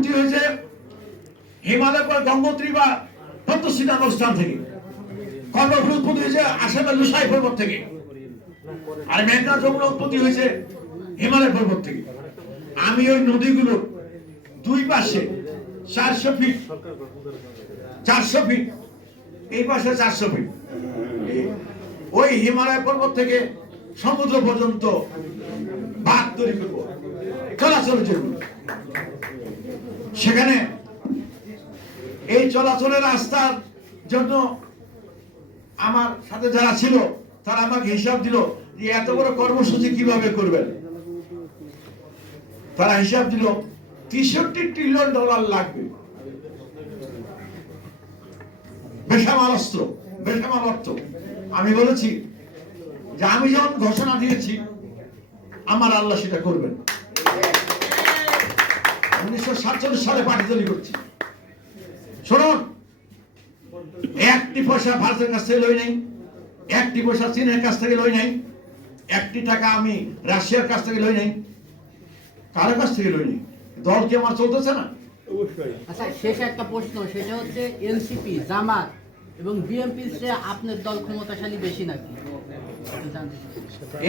উৎপত্তি হয়েছে হিমালয় পর গঙ্গোত্রী বা নামক স্থান থেকে। কর্মফুল উৎপত্তি হয়েছে আসামের লুসাই পর্বত থেকে। আর মেঘনা যমুনা উৎপত্তি হয়েছে হিমালয় পর্বত থেকে। আমি ওই নদীগুলো দুই পাশে চারশো ফিট চারশো ফিট, এই পাশে চারশো ফিট। ওই হিমালয় পর্বত থেকে সমুদ্র পর্যন্ত বাদ তৈরি করব চলাচলের জন্য। সেখানে এই চলাচলের রাস্তার জন্য আমার সাথে যারা ছিল, তারা আমাকে হিসাব দিল যে এত বড় কর্মসূচি কীভাবে করবেন? তারা হিসাব দিল, তেষট্টি ট্রিলিয়ন ডলার লাগবে। বেসামাল অস্ত্র, বেসামাল অর্থ। আমি বলেছি যে আমি যখন ঘোষণা দিয়েছি, আমার আল্লাহ সেটা করবেন। উনিশশো সাতচল্লিশ সালে পার্টি তৈরি করছি। শুনুন একটি পয়সা ভারতের কাছ থেকে লই নাই একটি পয়সা চীনের কাছ থেকে লই নাই একটি টাকা আমি রাশিয়ার কাছ থেকে লই নাই। কারও কাছ থেকে লই নাই। দল কি আমার চলতেছে না? আচ্ছা শেষ একটা প্রশ্ন সেটা হচ্ছে এনসিপি জামাত এবং বিএনপি আপনার দল ক্ষমতাশালী বেশি নাকি।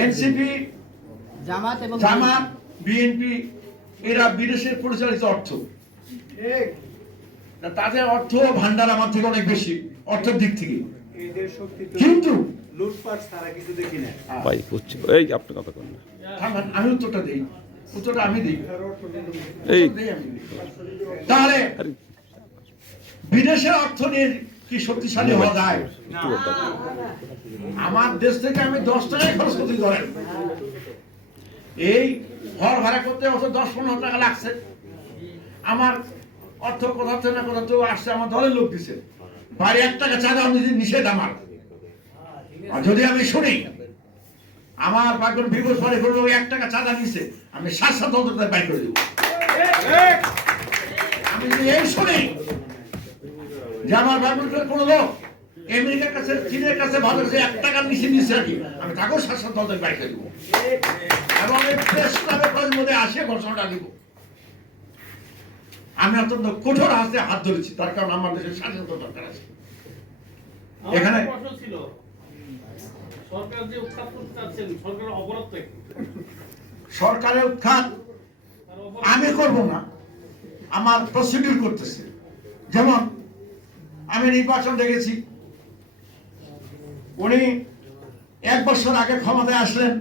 এনসিপি জামাত এবং জামাত বিএনপি এরা বিদেশের পরিচালিত অর্থ। তাদের অর্থ ভান্ডার আমার থেকে অনেক বেশি অর্থের দিক থেকে। কিন্তু ভাই এই আপনি কথা কন আমি উত্তরটা দিই। উত্তরটা আমি দিই। এই। তাহলে বিদেশের অর্থ নিয়ে কি শক্তিশালী হওয়া যায়। আমার দেশ থেকে আমি দশ টাকায় খরচ করতে ধরেন। এই ঘর ভাড়া করতে অবশ্য দশ পনেরো টাকা লাগছে। আমার অর্থ কোথা থেকে না কোথা থেকে আসছে, আমার দলের লোক দিছে। বাড়ি এক টাকা চাঁদা নিতে নিষেধ আমার। আর যদি আমি শুনি, আমার বাগন বিগত পরে করব এক টাকা চাঁদা নিছে, আমি সাত সাত অন্তর বাই করে দেবো। আমি যদি এই শুনি যে আমার বাগনের কোনো লোক আমেরিকার কাছে চীনের কাছে ভালো কাছে এক টাকার নিচে নিচে রাখি। আমি তাকেও সাত দলের বাই করে দেবো। এবং প্রেস ক্লাবের মধ্যে আসে ঘোষণাটা দিব। আমি অত্যন্ত কঠোর হাতে হাত ধরেছি তার কারণ আমার দেশের স্বাধীনতা দরকার আছে। এখানে সরকারের উৎখাত আমি করব না আমার প্রসিডিউর করতেছে। যেমন আমি নির্বাচন দেখেছি উনি এক বছর আগে ক্ষমতায় আসলেন।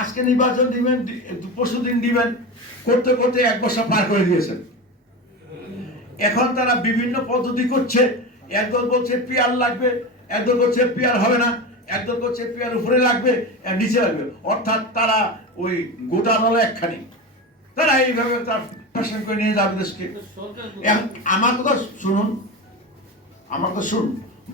আজকে নির্বাচন দিবেন পরশু দিন দিবেন। করতে করতে এক বছর পার করে দিয়েছেন। এখন তারা বিভিন্ন পদ্ধতি করছে। একদল বলছে পিয়ার লাগবে একদল বলছে পিয়ার হবে না একদল বলছে পিয়ার উপরে লাগবে নিচে লাগবে। অর্থাৎ তারা ওই গোটা দলে একখানি। তারা এইভাবে তার ফ্যাশন করে নিয়ে যাবে দেশকে। আমার কথা শুনুন। আমার কথা শুন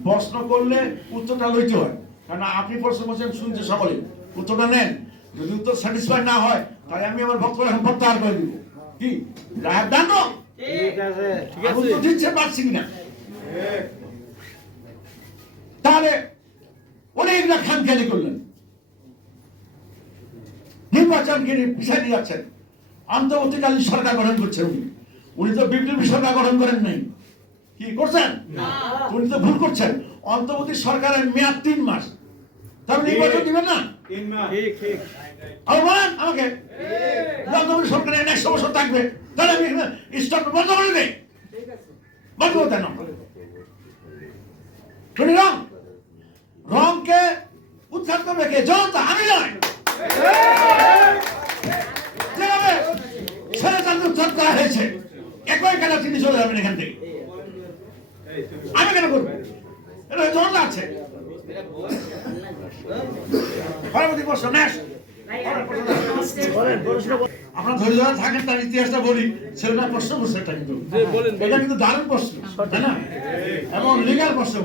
প্রশ্ন করলে উত্তরটা লইতে হয়। কারণ আপনি প্রশ্ন করছেন শুনছে সকলে। উত্তরটা নেন। যদি উত্তর স্যাটিসফাই না হয় তাহলে আমি আমার বক্তব্য এখন প্রত্যাহার করে দিব। কি? রায় দান উত্তর দিচ্ছে পারছি কিনা? তাহলে অনেকটা খানখানি করলেন। নির্বাচনকে পিছাই দিয়ে যাচ্ছেন। অন্তর্বর্তীকালীন সরকার গঠন করছেন উনি। উনি তো বিপ্লবী সরকার গঠন করেন নাই। কি করছেন? উনি তো ভুল করছেন। অন্তর্বর্তী সরকারের মেয়াদ তিন মাস। তাহলে নির্বাচন দিবেন না? তিন মাস। ঠিক ঠিক। আর বলেন আমাকে। অন্তর্বর্তী সরকারের একশো বছর থাকবে। তাহলে আমি স্টক বন্ধ করে দেই। বন্ধ করতে না শুনি রং রংকে উৎখাত করবে কে? জনতা আমি নয় যেভাবে ছেলে তাদের উৎখাত করা হয়েছে একই খেলা তিনি চলে যাবেন এখান থেকে। আমি কেন করব? এটা জনতা আছে। পরবর্তী প্রশ্ন আপনার থাকেন, তার ইতিহাসটা বলি। প্রশ্ন কিন্তু। এটা কিন্তু দারুণ এবং প্রশ্ন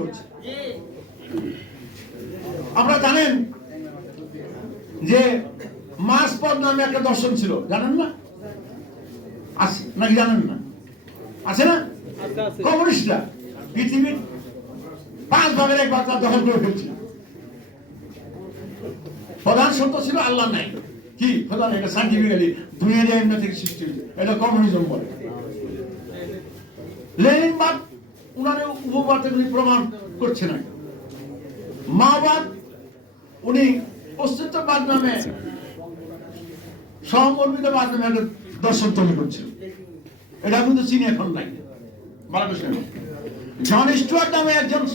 আপনারা জানেন যে মাস পদ নামে একটা দর্শন ছিল, জানেন না? আছে, নাকি জানেন না? আছে না? কমিউনিস্টরা। পৃথিবীর পাঁচ ভাগের এক বাচ্চা দখল করে ফেলছে প্রধান সত্য ছিল আল্লাহ নাই। কি? প্রধান, এটা সাইন্টিফিক্যালি দুনিয়া দিয়ে এমনি থেকে সৃষ্টি হয়েছে। এটা কমিউনিজম বলে। উনি প্রমাণ করছে না। মাওবাদ উনি অস্তিত্ববাদ নামে সহকর্মিতবাদ নামে একটা দর্শন তৈরি করছেন এটা কিন্তু চিনি এখন নাই। বাংলাদেশে জন স্টুয়ার্ট নামে একজন,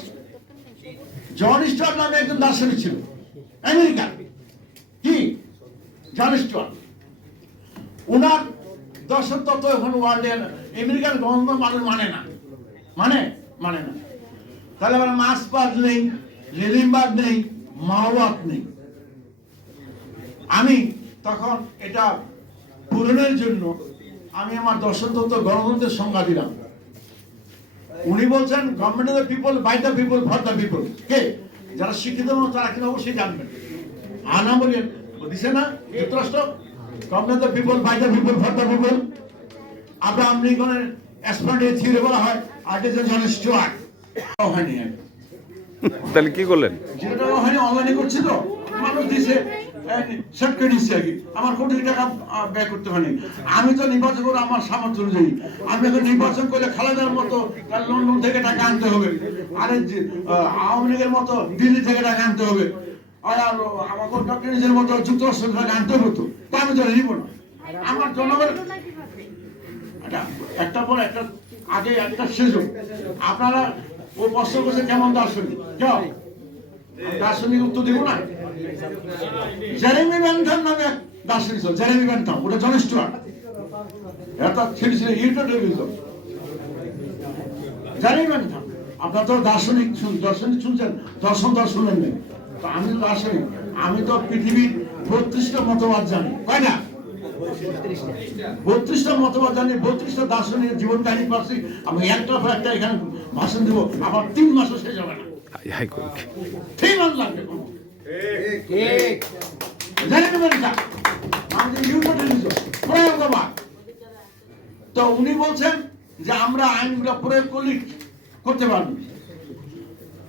জন স্টুয়ার্ট নামে একজন দার্শনিক ছিল আমেরিকা কি? জন স্টুয়ার্ট। ওনার দর্শন তত্ত্ব এখন ওয়ার্ল্ডে আমেরিকার গভর্নমেন্ট মানুষ মানে না। মানে? মানে না। তাহলে আবার মাসবাদ নেই, লেলিনবাদ নেই মাওবাদ নেই। আমি তখন এটা পূরণের জন্য আমি আমার দর্শন তত্ত্ব গণতন্ত্রের সংজ্ঞা দিলাম। উনি বলছেন government of the people by the people for the people কে? যারা শিক্ষিত মানুষ তারা কিন্তু অবশ্যই জানবেন। আনা বলেন দিছে না যুক্তরাষ্ট্র। Government of the people by the people for the people Abraham লিঙ্কনের এসপান্ডে থিওরি বলা হয় আর্টিজান জন স্টুয়ার্ট হয়নি। তাহলে কি করলেন? যেটা হয়নি অনলাইনে করছে তো। মানুষ দিছে। সেট করে আর কি। আমার কোটি টাকা ব্যয় করতে হয়নি আমি তো নির্বাচন করে আমার সামর্থ্য অনুযায়ী। আমি এখন নির্বাচন করলে খালেদার মতো তার লন্ডন থেকে টাকা আনতে হবে। আরে আওয়ামী লীগের মতো দিল্লি থেকে টাকা আনতে হবে। আর আমাকে ডক্টর নিজের মতো যুক্তরাষ্ট্র থেকে আনতে হতো তা। আমি তো নিব না। আমার জনগণ একটা একটা পর একটা, আগে একটা হোক। আপনারা ও প্রশ্ন করছে কেমন দার্শনিক? কেউ দার্শনিক উত্তর দিব না? জেরেমি বেন্থম নামে দার্শনিক ছিল জেরেমি বেন্থম ওটা জন স্টুয়ার্ট। এটা ছিল জেরেমি বেন্থম আপনার তো দার্শনিক শুন- দার্শনিক শুনছেন? দর্শন দর্শন নেই। তো আমি তো দার্শনিক, আমি তো পৃথিবীর বত্রিশটা মতবাদ জানি। তাই না? বত্রিশটা মতবাদ জানি, বত্রিশটা দার্শনিক জীবন কাহিনী পাচ্ছি আমি একটা একটা এখানে ভাষণ দিব, আবার তিন মাসও শেষ হবে না। হাই হাই করে তিন মাস লাগবে কোনো ঠিক জানেন আমেরিকা আমাদের ইউটোটেলিজম প্রয়োগবাদ তো উনি বলছেন যে আমরা আইনগুলো প্রয়োগ করলে করতে পারব।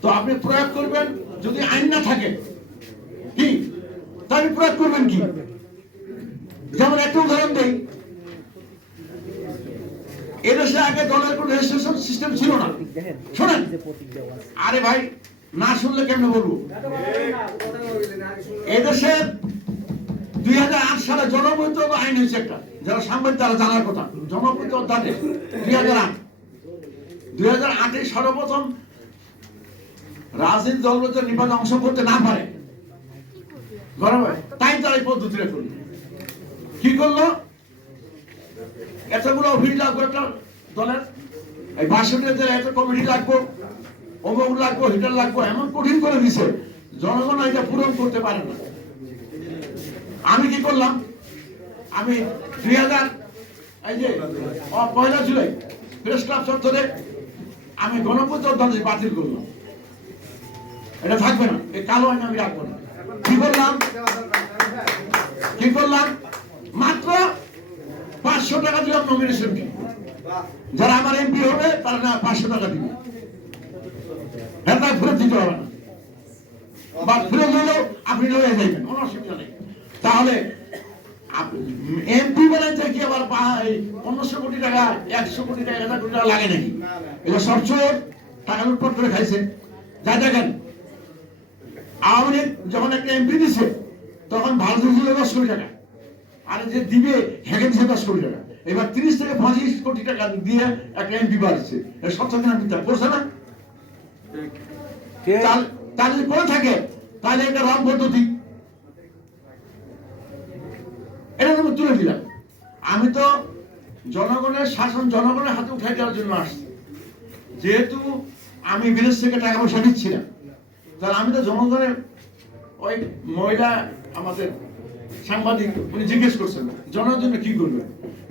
তো আপনি প্রয়োগ করবেন, যদি আইন না থাকে, কি? তাহলে প্রয়োগ করবেন কি? যেমন একটা উদাহরণ দেই। এদেশে আগে দলের কোনো রেজিস্ট্রেশন সিস্টেম ছিল না। শোনেন, আরে ভাই, না শুনলে কেমনে বলব? এদেশে দুই হাজার আট সালে জনবৈধ আইন হয়েছে একটা, যারা সাংবাদিক, তারা জানার কথা। জনবৈধ অধ্যাদেশ দুই হাজার আট। দুই হাজার আটে সর্বপ্রথম রাজনীতি দলগুলো যে নির্বাচনে অংশ করতে না পারে। গরমে তাই তারা এই পদ্ধতিটা করল। কি করল? এতগুলো ভিড় দলের এই যে এত কমিটি লাগবো, অমুক লাগবো, হিটার লাগবো, এমন কঠিন করে দিছে, জনগণ এটা পূরণ করতে পারে না। আমি কি করলাম? আমি দুই হাজার, এই যে পয়লা জুলাই, প্রেস ক্লাব চত্বরে আমি গণপতি অধ্যাদেশ বাতিল করলাম। এটা থাকবে না, এই কালো আইন আমি রাখব না। কি করলাম? কি করলাম? মাত্র পাঁচশো টাকা দিলাম নমিনেশন যারা আমার এমপি হবে, তারা না পাঁচশো টাকা দিবে। হ্যাঁ ফেরত দিতে হবে না। বা ফেরত হলেও আপনি যাবেন কোনো অসুবিধা নেই। তাহলে এমপি বানাইতে কি আবার পনেরোশো কোটি টাকা, একশো কোটি টাকা, হাজার কোটি টাকা লাগে নাকি? এগুলো সবচোর টাকা লুটপাট করে খাইছে। যা দেখেন, আওয়ামী লীগ যখন একটা এমপি দিছে, তখন ভারত ছিল দশ কোটি টাকা। আর যে দিবে হ্যাকেন দিছে দশ কোটি টাকা। এবার তিরিশ থেকে পঁচিশ কোটি টাকা দিয়ে একটা এমপি বাড়ছে। সত্য মিথ্যা করছে না? যদি করে থাকে তাহলে একটা রং পদ্ধতি। এটা তুমি তুলে দিলাম আমি তো জনগণের শাসন জনগণের হাতে উঠাই দেওয়ার জন্য আসছি। যেহেতু আমি বিদেশ থেকে টাকা পয়সা নিচ্ছি না তাহলে আমি তো জনগণের ওই মহিলা আমাদের সাংবাদিক উনি জিজ্ঞেস করছেন জন্য কি করবে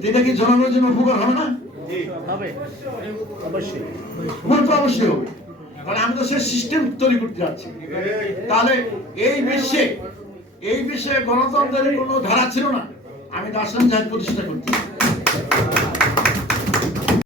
এটা কি জনগণের জন্য উপকার হবে না? হবে। অবশ্যই। তো অবশ্যই হবে। কারণ আমি তো সে সিস্টেম তৈরি করতে যাচ্ছি। তাহলে এই বিশ্বে এই বিশ্বে গণতন্ত্রের কোনো ধারা ছিল না। আমি দার্শনিক প্রতিষ্ঠা করছি।